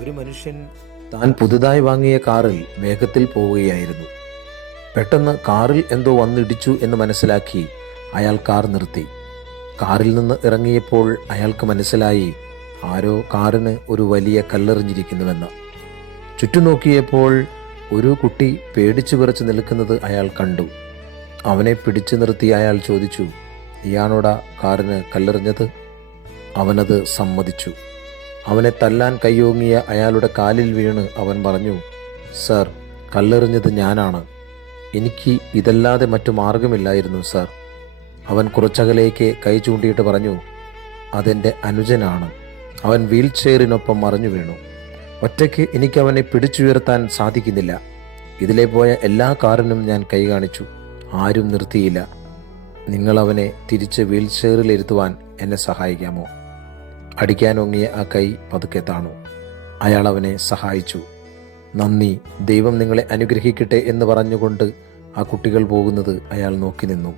ഒരു മനുഷ്യൻ താൻ പുതുതായി വാങ്ങിയ കാറിൽ വേഗത്തിൽ പോവുകയായിരുന്നു. പെട്ടെന്ന് കാറിൽ എന്തോ വന്നിടിച്ചു എന്ന് മനസ്സിലാക്കി അയാൾ കാർ നിർത്തി. കാറിൽ നിന്ന് ഇറങ്ങിയപ്പോൾ അയാൾക്ക് മനസ്സിലായി ആരോ കാറിന് ഒരു വലിയ കല്ലെറിഞ്ഞിരിക്കുന്നുവെന്ന്. ചുറ്റും നോക്കിയപ്പോൾ ഒരു കുട്ടി പേടിച്ചു വിറച്ച് നിൽക്കുന്നത് അയാൾ കണ്ടു. അവനെ പിടിച്ചു നിർത്തി അയാൾ ചോദിച്ചു, "നീയാണോടാ കാറിന് കല്ലെറിഞ്ഞത്?" അവനത് സമ്മതിച്ചു. അവനെ തല്ലാൻ കൈയോങ്ങിയ അയാളുടെ കാലിൽ വീണ് അവൻ പറഞ്ഞു, "സർ, കല്ലെറിഞ്ഞത് ഞാനാണ്. എനിക്ക് ഇതല്ലാതെ മറ്റു മാർഗമില്ലായിരുന്നു സർ." അവൻ കുറച്ചകലേക്ക് കൈ ചൂണ്ടിയിട്ട് പറഞ്ഞു, "അതെൻ്റെ അനുജനാണ്. അവൻ വീൽ ചെയറിനൊപ്പം മറിഞ്ഞു വീണു. ഒറ്റയ്ക്ക് എനിക്കവനെ പിടിച്ചുയർത്താൻ സാധിക്കുന്നില്ല. ഇതിലെ പോയ എല്ലാ കാറിനും ഞാൻ കൈ കാണിച്ചു. ആരും നിർത്തിയില്ല. നിങ്ങൾ അവനെ തിരിച്ച് വീൽ ചെയറിലിരുത്തുവാൻ എന്നെ സഹായിക്കാമോ?" അടിക്കാനൊങ്ങിയ ആ കൈ പതുക്കെ താണു. അയാൾ അവനെ സഹായിച്ചു. "നന്ദി, ദൈവം നിങ്ങളെ അനുഗ്രഹിക്കട്ടെ" എന്ന് പറഞ്ഞുകൊണ്ട് ആ കുട്ടികൾ പോകുന്നത് അയാൾ നോക്കി നിന്നു.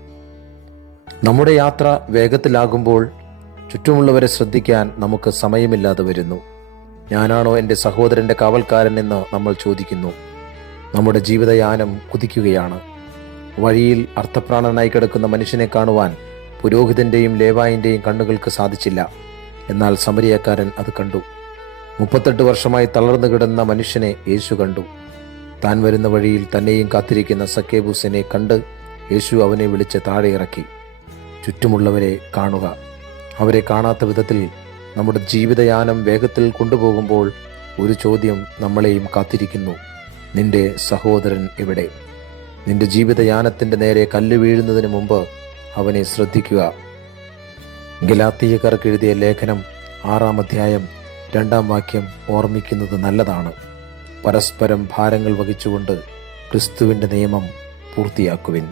നമ്മുടെ യാത്ര വേഗത്തിലാകുമ്പോൾ ചുറ്റുമുള്ളവരെ ശ്രദ്ധിക്കാൻ നമുക്ക് സമയമില്ലാതെ വരുന്നു. ഞാനാണോ എൻ്റെ സഹോദരൻ്റെ കാവൽക്കാരൻ എന്ന് നമ്മൾ ചോദിക്കുന്നു. നമ്മുടെ ജീവിതയാനം കുതിക്കുകയാണ്. വഴിയിൽ അർത്ഥപ്രാണനായി കിടക്കുന്ന മനുഷ്യനെ കാണുവാൻ പുരോഹിതൻ്റെയും ലേവായിൻ്റെയും കണ്ണുകൾക്ക് സാധിച്ചില്ല. എന്നാൽ സമരിയക്കാരൻ അത് കണ്ടു. 38 വർഷമായി തളർന്നു കിടന്ന മനുഷ്യനെ യേശു കണ്ടു. താൻ വരുന്ന വഴിയിൽ തന്നെയും കാത്തിരിക്കുന്ന സക്കേബൂസിനെ കണ്ട് യേശു അവനെ വിളിച്ച് താഴെ ഇറക്കി. ചുറ്റുമുള്ളവരെ കാണുക. അവരെ കാണാത്ത വിധത്തിൽ നമ്മുടെ ജീവിതയാനം വേഗത്തിൽ കൊണ്ടുപോകുമ്പോൾ ഒരു ചോദ്യം നമ്മളെയും കാത്തിരിക്കുന്നു: നിന്റെ സഹോദരൻ എവിടെ? നിന്റെ ജീവിതയാനത്തിൻ്റെ നേരെ കല്ല് വീഴുന്നതിന് മുമ്പ് അവനെ ശ്രദ്ധിക്കുക. ഗലാത്യക്കാർക്ക് എഴുതിയ ലേഖനം 6-ാം അധ്യായം 2-ാം വാക്യം ഓർമ്മിക്കുന്നത് നല്ലതാണ്. പരസ്പരം ഭാരങ്ങൾ വഹിച്ചുകൊണ്ട് ക്രിസ്തുവിൻ്റെ നിയമം പൂർത്തിയാക്കുവിൻ.